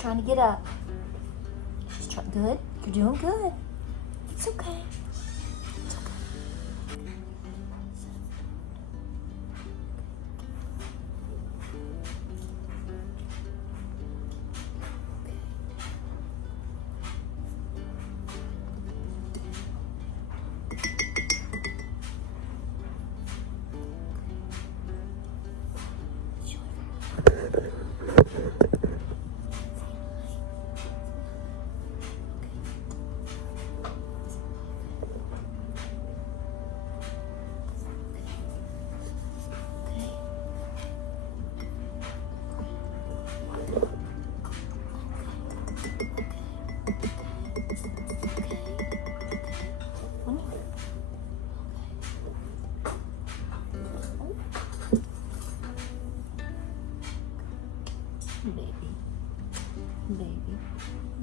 trying to get up. She's trying. Good. You're doing good. It's okay. It's okay.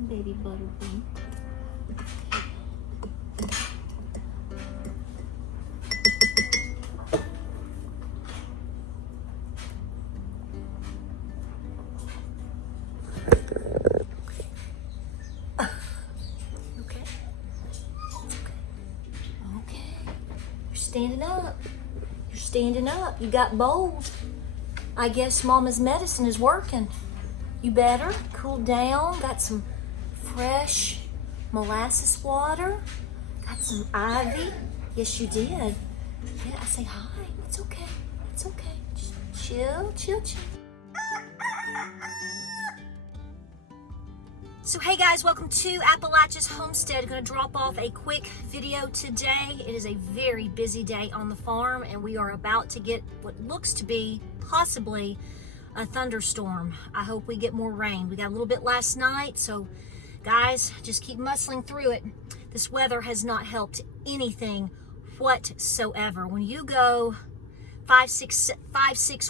Baby Butterbean. Okay. Okay. You're standing up. You're standing up. You got bold. I guess Mama's medicine is working. You better cool down. Got some fresh molasses water. Got some ivy. Yes, you did. Yeah, I say hi. It's okay. It's okay. Just chill, chill, chill. So hey guys, welcome to Appalachia's Homestead. I'm gonna drop off a quick video today. It is a very busy day on the farm and we are about to get what looks to be possibly a thunderstorm. I hope we get more rain. We got a little bit last night, so guys, just keep muscling through it. This weather has not helped anything whatsoever. When you go five, six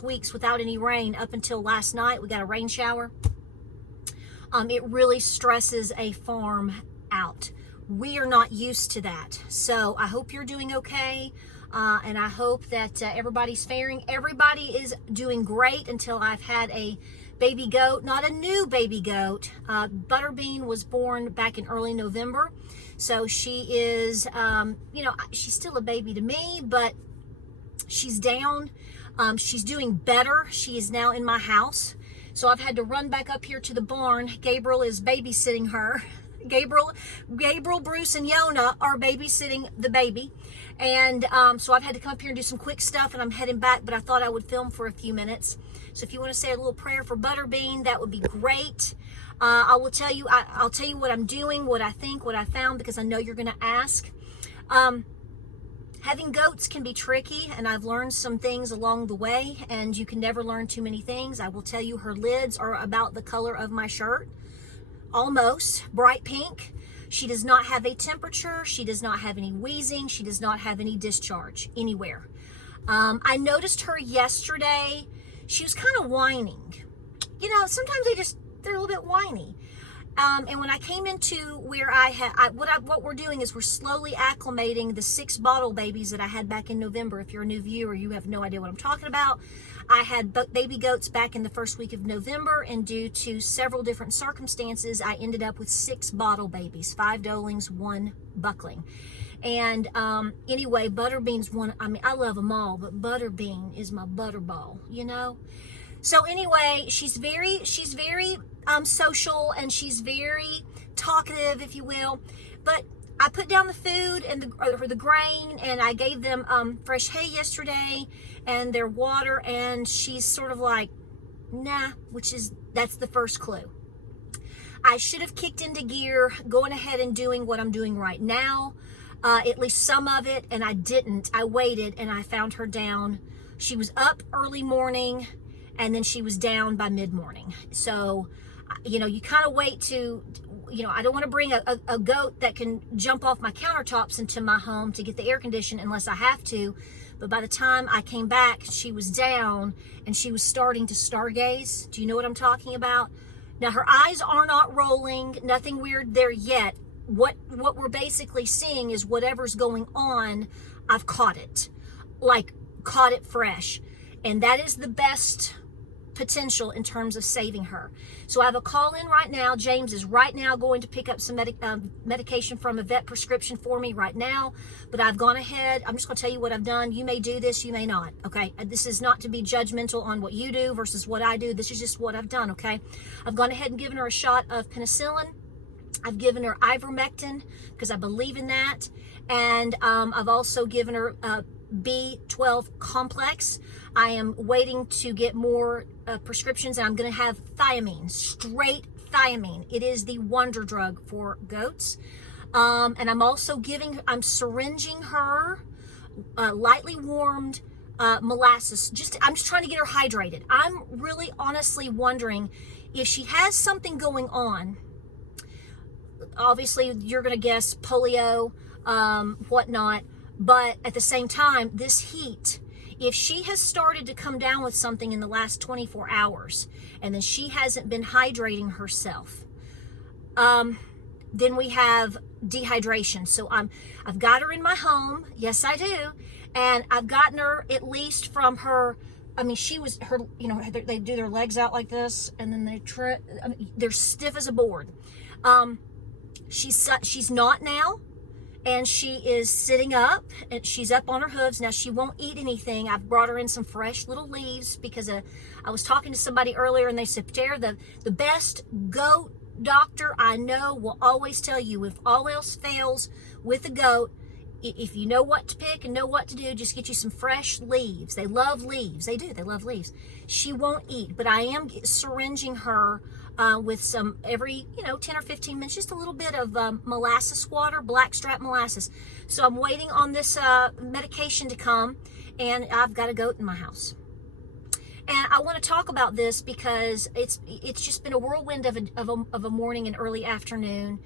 weeks without any rain, up until last night, we got a rain shower. It really stresses a farm out. We are not used to that. So I hope you're doing okay. And I hope that everybody's faring. Everybody is doing great until I've had a baby goat, not a new baby goat. Butterbean was born back in early November. So she is, she's still a baby to me, but she's down. She's doing better. She is now in my house. So I've had to run back up here to the barn. Gabriel is babysitting her. Gabriel, Bruce, and Yona are babysitting the baby. And so I've had to come up here and do some quick stuff, and I'm heading back, but I thought I would film for a few minutes. So if you want to say a little prayer for Butterbean, that would be great. I'll tell you what I'm doing, what I think, what I found, because I know you're going to ask. Having goats can be tricky, and I've learned some things along the way, and you can never learn too many things. I will tell you her lids are about the color of my shirt. Almost bright pink. She does not have a temperature. She does not have any wheezing. She does not have any discharge anywhere. I noticed her yesterday. She was kind of whining. You know, sometimes they're a little bit whiny. And when I came into where what we're doing is we're slowly acclimating the 6 bottle babies that I had back in November. If you're a new viewer, you have no idea what I'm talking about. I had baby goats back in the first week of November, and due to several different circumstances, I ended up with 6 bottle babies, 5 doelings, 1 buckling. And anyway, Butterbean's one. I mean, I love them all, but Butterbean is my butterball, you know. So anyway, she's very social, and she's very talkative, if you will. But I put down the food and the grain, and I gave them fresh hay yesterday and their water, and she's sort of like, nah, that's the first clue. I should have kicked into gear, going ahead and doing what I'm doing right now, at least some of it, and I didn't. I waited, and I found her down. She was up early morning, and then she was down by mid-morning. So, you know, you kind of wait to, you know, I don't want to bring a goat that can jump off my countertops into my home to get the air conditioned unless I have to. But by the time I came back, she was down and she was starting to stargaze. Do you know what I'm talking about? Now, her eyes are not rolling, nothing weird there yet. What we're basically seeing is whatever's going on, I've caught it. Like, caught it fresh. And that is the best potential in terms of saving her. So I have a call in right now. James is right now going to pick up some medication from a vet prescription for me right now, but I've gone ahead. I'm just going to tell you what I've done. You may do this, you may not, okay? This is not to be judgmental on what you do versus what I do. This is just what I've done, okay? I've gone ahead and given her a shot of penicillin. I've given her ivermectin because I believe in that, and I've also given her B12 complex. I am waiting to get more prescriptions, and I'm going to have thiamine, straight thiamine. It is the wonder drug for goats. And I'm also I'm syringing her lightly warmed molasses. I'm just trying to get her hydrated. I'm really honestly wondering if she has something going on. Obviously, you're going to guess polio, whatnot. But at the same time, this heat, if she has started to come down with something in the last 24 hours, and then she hasn't been hydrating herself, then we have dehydration. So I've got her in my home. Yes, I do. And I've gotten her at least from her, they do their legs out like this, and then they're stiff as a board. She's not now. And she is sitting up, and she's up on her hooves. Now, she won't eat anything. I've brought her in some fresh little leaves because I was talking to somebody earlier, and they said, Patara, the best goat doctor I know will always tell you, if all else fails with a goat, if you know what to pick and know what to do, just get you some fresh leaves. They love leaves. They do. They love leaves. She won't eat, but I am syringing her with some every 10 or 15 minutes, just a little bit of molasses water, blackstrap molasses. So I'm waiting on this medication to come, and I've got a goat in my house. And I want to talk about this because it's just been a whirlwind of a morning and early afternoon,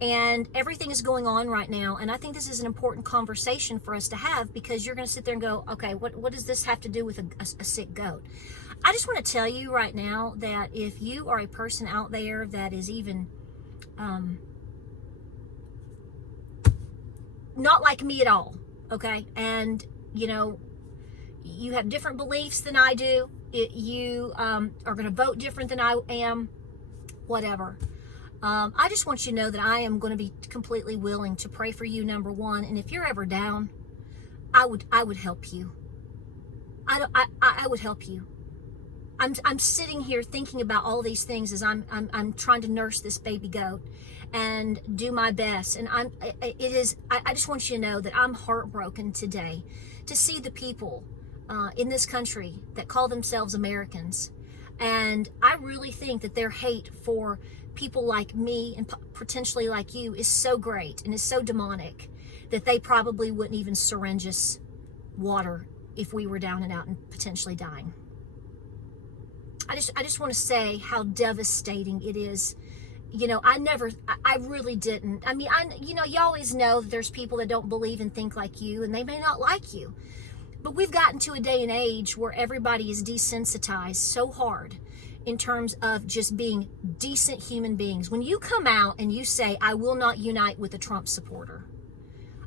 and everything is going on right now. And I think this is an important conversation for us to have, because you're going to sit there and go, okay, what does this have to do with a sick goat? I just want to tell you right now that if you are a person out there that is even not like me at all, okay, and you have different beliefs than I do, you are going to vote different than I am, whatever. I just want you to know that I am going to be completely willing to pray for you, number one, and if you're ever down, I would help you. I would help you. I'm sitting here thinking about all these things as I'm trying to nurse this baby goat and do my best. And I just want you to know that I'm heartbroken today to see the people in this country that call themselves Americans. And I really think that their hate for people like me and potentially like you is so great and is so demonic that they probably wouldn't even syringe us water if we were down and out and potentially dying. I just want to say how devastating it is. I really didn't. I mean, you always know that there's people that don't believe and think like you, and they may not like you. But we've gotten to a day and age where everybody is desensitized so hard in terms of just being decent human beings. When you come out and you say, I will not unite with a Trump supporter,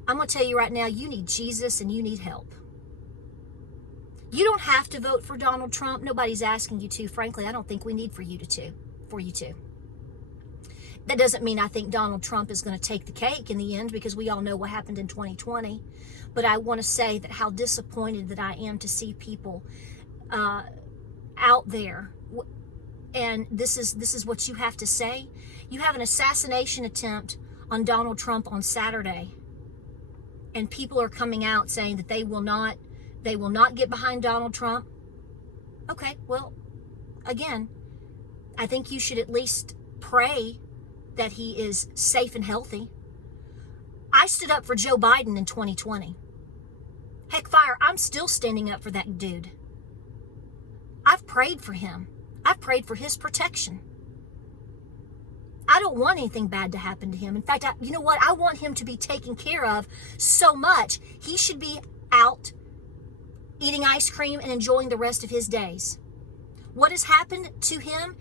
I'm going to tell you right now, you need Jesus and you need help. You don't have to vote for Donald Trump. Nobody's asking you to. Frankly, I don't think we need for you to. That doesn't mean I think Donald Trump is going to take the cake in the end, because we all know what happened in 2020. But I want to say that how disappointed that I am to see people out there. And this is what you have to say. You have an assassination attempt on Donald Trump on Saturday, and people are coming out saying that they will not get behind Donald Trump. Okay, well, again, I think you should at least pray that he is safe and healthy. I stood up for Joe Biden in 2020. Heck, fire, I'm still standing up for that dude. I've prayed for him. I've prayed for his protection. I don't want anything bad to happen to him. In fact, you know what? I want him to be taken care of so much. He should be out eating ice cream and enjoying the rest of his days. What has happened to him?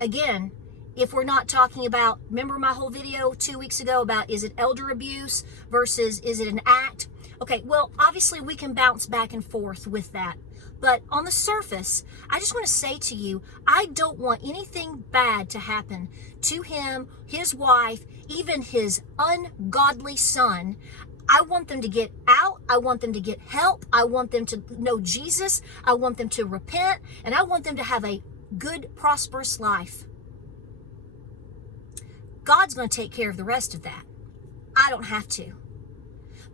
Again, if we're not talking about, remember my whole video 2 weeks ago about, is it elder abuse versus is it an act? Okay, well, obviously we can bounce back and forth with that. But on the surface, I just want to say to you, I don't want anything bad to happen to him, his wife, even his ungodly son. I want them to get out. I want them to get help. I want them to know Jesus. I want them to repent. And I want them to have a good, prosperous life. God's going to take care of the rest of that. I don't have to.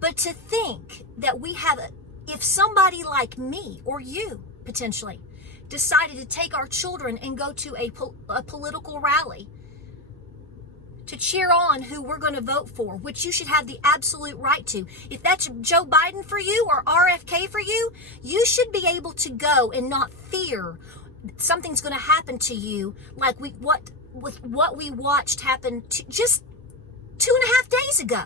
But to think that we have if somebody like me or you potentially decided to take our children and go to a political rally to cheer on who we're going to vote for, which you should have the absolute right to. If that's Joe Biden for you or RFK for you, you should be able to go and not fear something's going to happen to you like what we watched happen just 2.5 days ago.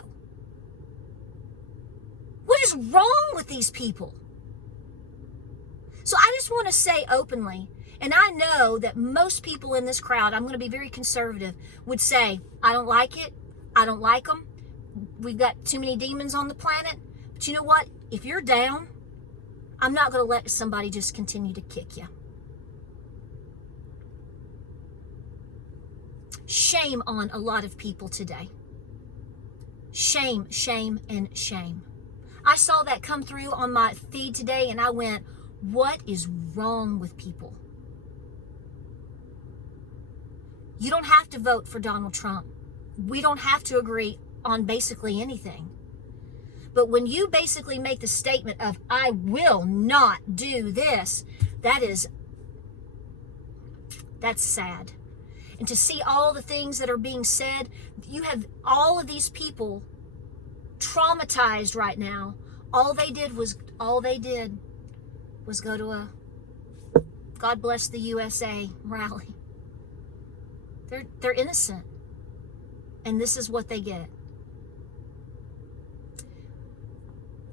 What is wrong with these people? So I just want to say openly, and I know that most people in this crowd, I'm going to be very conservative, would say, I don't like it. I don't like them. We've got too many demons on the planet. But you know what? If you're down, I'm not going to let somebody just continue to kick you. Shame on a lot of people today. Shame, shame, and shame. I saw that come through on my feed today and I went, what is wrong with people? You don't have to vote for Donald Trump. We don't have to agree on basically anything. But when you basically make the statement of, I will not do this, that's sad. And to see all the things that are being said, you have all of these people traumatized right now. All they did was go to a God Bless the USA rally. They're innocent. And this is what they get.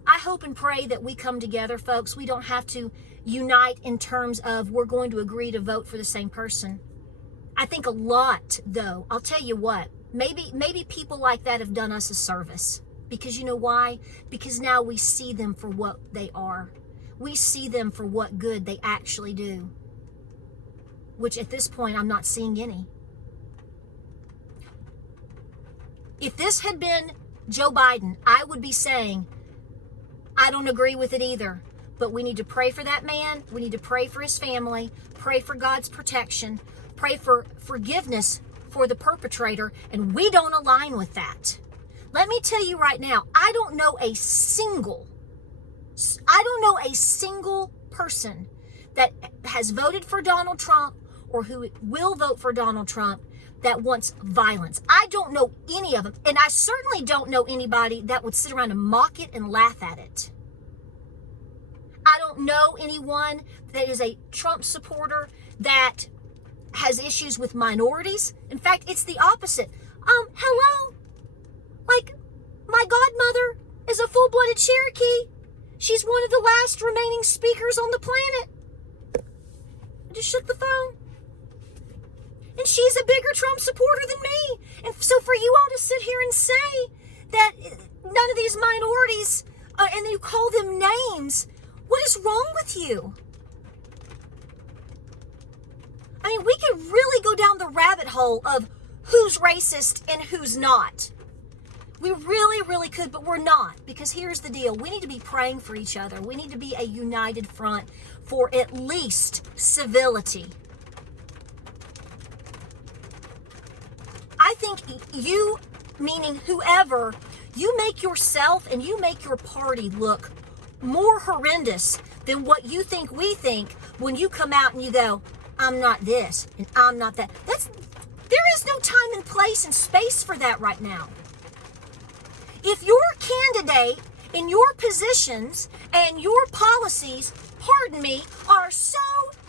I hope and pray that we come together, folks. We don't have to unite in terms of we're going to agree to vote for the same person. I think a lot, though, I'll tell you what, maybe people like that have done us a service. Because you know why? Because now we see them for what they are. We see them for what good they actually do. Which at this point, I'm not seeing any. If this had been Joe Biden, I would be saying, I don't agree with it either. But we need to pray for that man. We need to pray for his family. Pray for God's protection. Pray for forgiveness for the perpetrator. And we don't align with that. Let me tell you right now, I don't know a single person that has voted for Donald Trump or who will vote for Donald Trump that wants violence. I don't know any of them. And I certainly don't know anybody that would sit around and mock it and laugh at it. I don't know anyone that is a Trump supporter that has issues with minorities. In fact, it's the opposite. Hello? Like, my godmother is a full-blooded Cherokee. She's one of the last remaining speakers on the planet. I just shook the phone. And she's a bigger Trump supporter than me. And so for you all to sit here and say that none of these minorities, and you call them names, what is wrong with you? I mean, we could really go down the rabbit hole of who's racist and who's not. We really, really could, but we're not. Because here's the deal. We need to be praying for each other. We need to be a united front for at least civility. I think you, meaning whoever, you make yourself and you make your party look more horrendous than what you think we think when you come out and you go, I'm not this and I'm not that. There is no time and place and space for that right now. If your candidate and your positions and your policies, pardon me, are so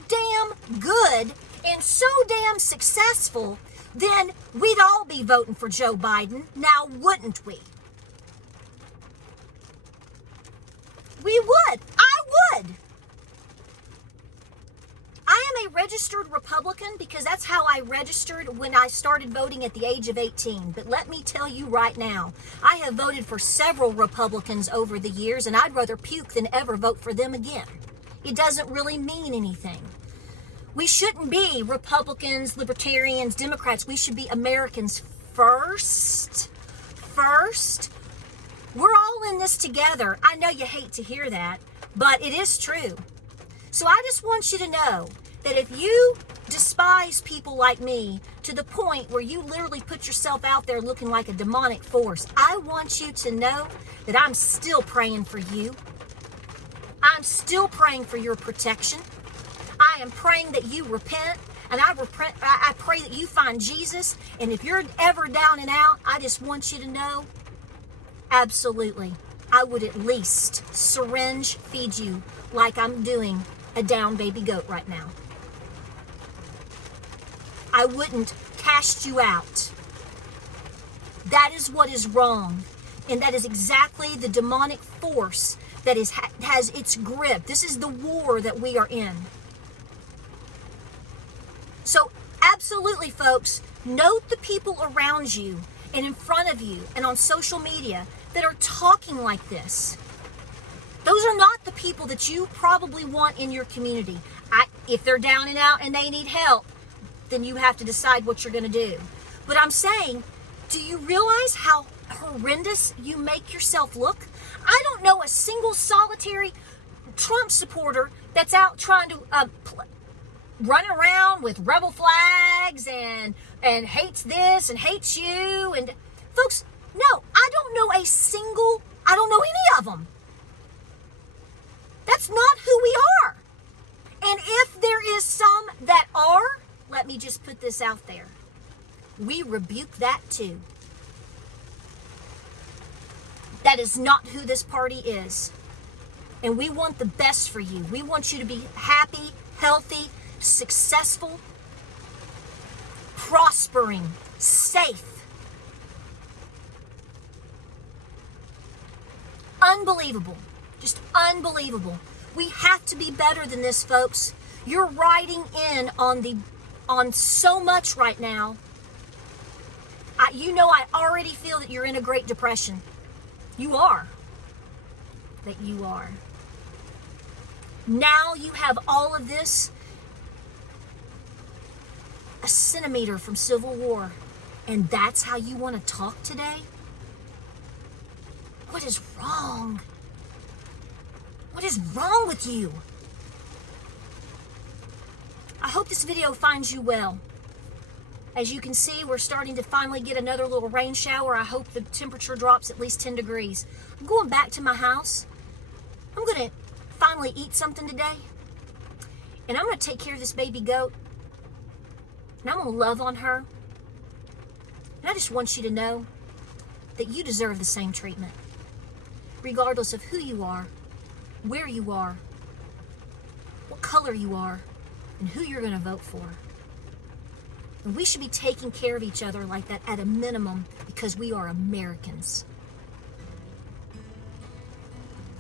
damn good and so damn successful, then we'd all be voting for Joe Biden, now wouldn't we? We would. I would. I am a registered Republican because that's how I registered when I started voting at the age of 18. But let me tell you right now, I have voted for several Republicans over the years, and I'd rather puke than ever vote for them again. It doesn't really mean anything. We shouldn't be Republicans, Libertarians, Democrats. We should be Americans first. First. We're all in this together. I know you hate to hear that, but it is true. So I just want you to know that if you despise people like me to the point where you literally put yourself out there looking like a demonic force, I want you to know that I'm still praying for you. I'm still praying for your protection. I am praying that you repent, and I pray that you find Jesus. And if you're ever down and out, I just want you to know, absolutely, I would at least syringe feed you like I'm doing a down baby goat right now. I wouldn't cast you out. That is what is wrong. And that is exactly the demonic force that has its grip. This is the war that we are in. So absolutely, folks, note the people around you and in front of you and on social media that are talking like this. Those are not the people that you probably want in your community. If they're down and out and they need help, then you have to decide what you're going to do. But I'm saying, do you realize how horrendous you make yourself look? I don't know a single solitary Trump supporter that's out trying to run around with rebel flags and hates this and hates you. And folks, no, I don't know any of them. That's not who we are. And if there is some that are, let me just put this out there. We rebuke that too. That is not who this party is. And we want the best for you. We want you to be happy, healthy, successful, prospering, safe. Unbelievable. Just unbelievable. We have to be better than this, folks. You're riding in on so much right now. I already feel that you're in a Great Depression. You are. That you are. Now you have all of this a centimeter from Civil War, and that's how you want to talk today? What is wrong? What is wrong with you? I hope this video finds you well. As you can see, we're starting to finally get another little rain shower. I hope the temperature drops at least 10 degrees. I'm going back to my house. I'm going to finally eat something today. And I'm going to take care of this baby goat. And I'm going to love on her. And I just want you to know that you deserve the same treatment. Regardless of who you are, where you are, what color you are, and who you're going to vote for. And we should be taking care of each other like that at a minimum because we are Americans.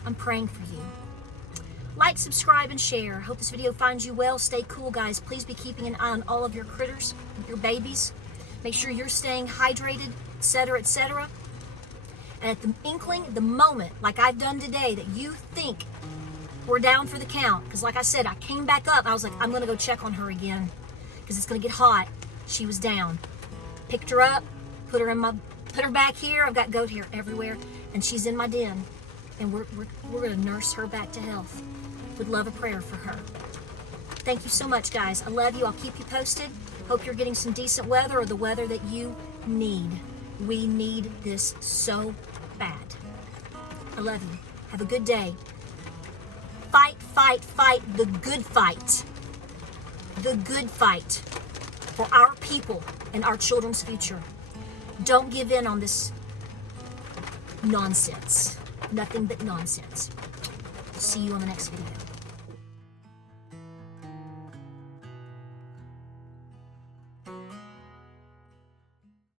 I'm praying for you. Like, subscribe, and share. Hope this video finds you well. Stay cool, guys. Please be keeping an eye on all of your critters, your babies. Make sure you're staying hydrated, etc., etc. And at the inkling, the moment, like I've done today, that you think we're down for the count, because like I said, I came back up. I was like, I'm going to go check on her again because it's going to get hot. She was down. Picked her up, put her back here. I've got goat hair everywhere, and she's in my den. And we're going to nurse her back to health. Would love a prayer for her. Thank you so much, guys. I love you. I'll keep you posted. Hope you're getting some decent weather, or the weather that you need. We need this so bad. I love you. Have a good day. Fight, fight, fight the good fight. The good fight for our people and our children's future. Don't give in on this nonsense. Nothing but nonsense. See you on the next video.